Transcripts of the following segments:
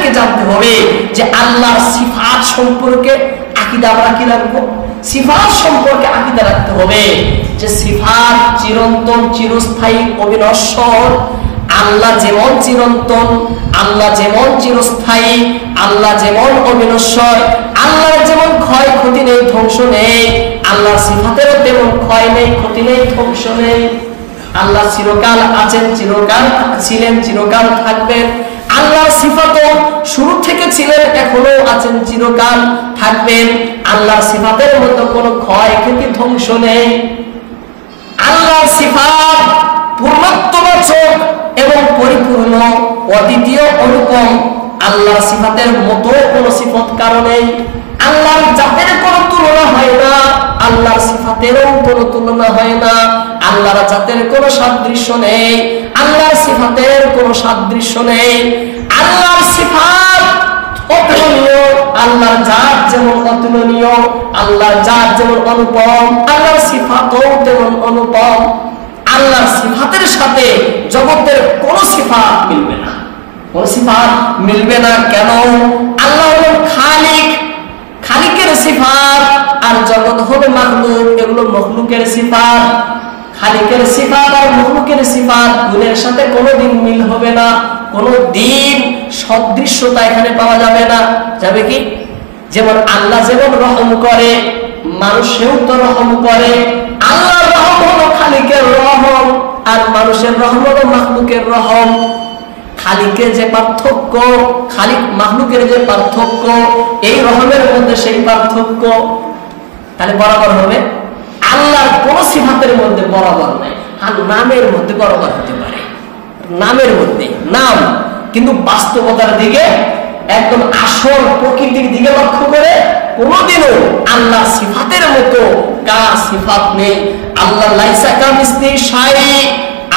আমাদেরকে জানতে হবে যে আল্লাহর সিফাত সম্পর্কে আকীদা আমরা কি রাখবো। সিফাত সম্পর্কে আকীদা রাখতে হবে যে সিফাত চিরন্তন, চিরস্থায়ী, অবিনশ্বর। আল্লাহ যেমন চিরন্তন, আল্লাহ যেমন চিরস্থায়ী, আল্লাহ যেমন অবিনশ্বর, আল্লাহর যেমন ক্ষয়ক্ষতি নেই, ধ্বংস নেই, আল্লাহর সিফাতেরও তেমন ক্ষয় নেই, ক্ষতি নেই, ধ্বংস নেই। আল্লাহ চিরকাল আছেন, চিরকাল ছিলেন, চিরকাল থাকবেন। আল্লাহর সিফাতও শুরু থেকে ছিলেন, এখনো আছেন, চিরকাল থাকবেন। আল্লাহর সিফাতের মধ্যে কোনো ক্ষয়ক্ষতি, ধ্বংস নেই। আল্লাহর সিফাত পূর্ণত্ববাচক এবং পরিপূর্ণ, অদ্বিতীয়, অনুপম। আল্লাহর সিফাতের মতো কোনো সিফত কারো নেই। আল্লাহর জাতের কোনো তুলনা হয় না, আল্লাহর সিফাতেরও কোনো তুলনা হয় না। আল্লাহর জাতের কোনো সাদৃশ্য নেই, আল্লাহর সিফাতের কোনো সাদৃশ্য নেই। আল্লাহর সিফাত অতুলনীয়, আল্লাহর জাত যেমন অতুলনীয়, আল্লাহর জাত যেমন অনুপম, আল্লাহর সিফাতও তেমন অনুপম। আল্লাহর সিফাতের সাথে জগতের কোন সিফাত মিলবে না, কোন সিফাত মিলবে না। কেন? আল্লাহ হলেন খালিক, খালিকের সিফাত, আর জগৎ হবে মাখলুক, এগুলো মখলুকের সিফাত। খালিকের সিফাত আর মখলুকের সিফাত গুণের সাথে কোনোদিন মিল হবে না, কোনোদিন সদৃশ্যতা এখানে পাওয়া যাবে না। যাবে কি? যেমন আল্লাহ যেমন রহম করে, মানুষেও তো রহম করে। আল্লাহর রহম হলো খালিকের রহম, আর মানুষের রহম হলো মাখলুকের রহম। খালিকের যে পার্থক্য, খালিক মাখলুকের যে পার্থক্য, এই রহমের মধ্যে সেই পার্থক্য, তাহলে বরাবর হবে। আল্লাহর কোন সিফাতের মধ্যে বরাবর নাই, আর নামের মধ্যে বরাবর হতে পারে, নামের মধ্যে নাম, কিন্তু বাস্তবতার দিকে, একদম আসল প্রকৃতির দিকে লক্ষ্য করে কোনদিনও আল্লাহ সিফাতের মতো কার সিফাত নেই। আল্লাহ লাইসা কামিসলিহি শাই,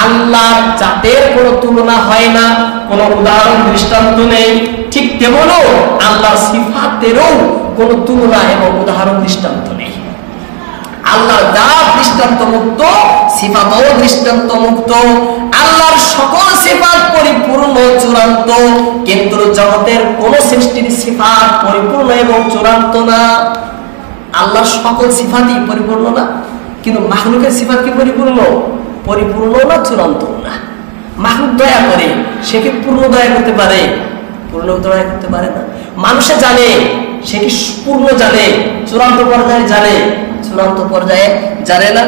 আল্লাহর জাতের কোনো তুলনা হয় না, কোনো উদাহরণ দৃষ্টান্ত নেই। ঠিক তেমনও আল্লাহর সিফাতেরও কোনো তুলনা এবং উদাহরণ দৃষ্টান্ত নেই। আল্লাহর জাত দৃষ্টান্ত মুক্ত, সিফাতও দৃষ্টান্ত মুক্ত। আল্লাহর সকল সিফাত পরিপূর্ণ, চূড়ান্ত, কিন্তু জগতের কোন সৃষ্টির সিফাত পরিপূর্ণ এবং চূড়ান্ত না। আল্লাহর সকল সিফাতই পরিপূর্ণ না, কিন্তু মাখলুকের সিফাত কি পরিপূর্ণ? পরিপূর্ণ না, চূড়ান্ত না। মাখলুক দয়া করে, সে কি পূর্ণ দয়া করতে পারে? পূর্ণ দয়া করতে পারে না। মানুষে জানে, সে কি পূর্ণ জানে? চূড়ান্ত পর্যায়ে জানে? চূড়ান্ত পর্যায়ে জানে না।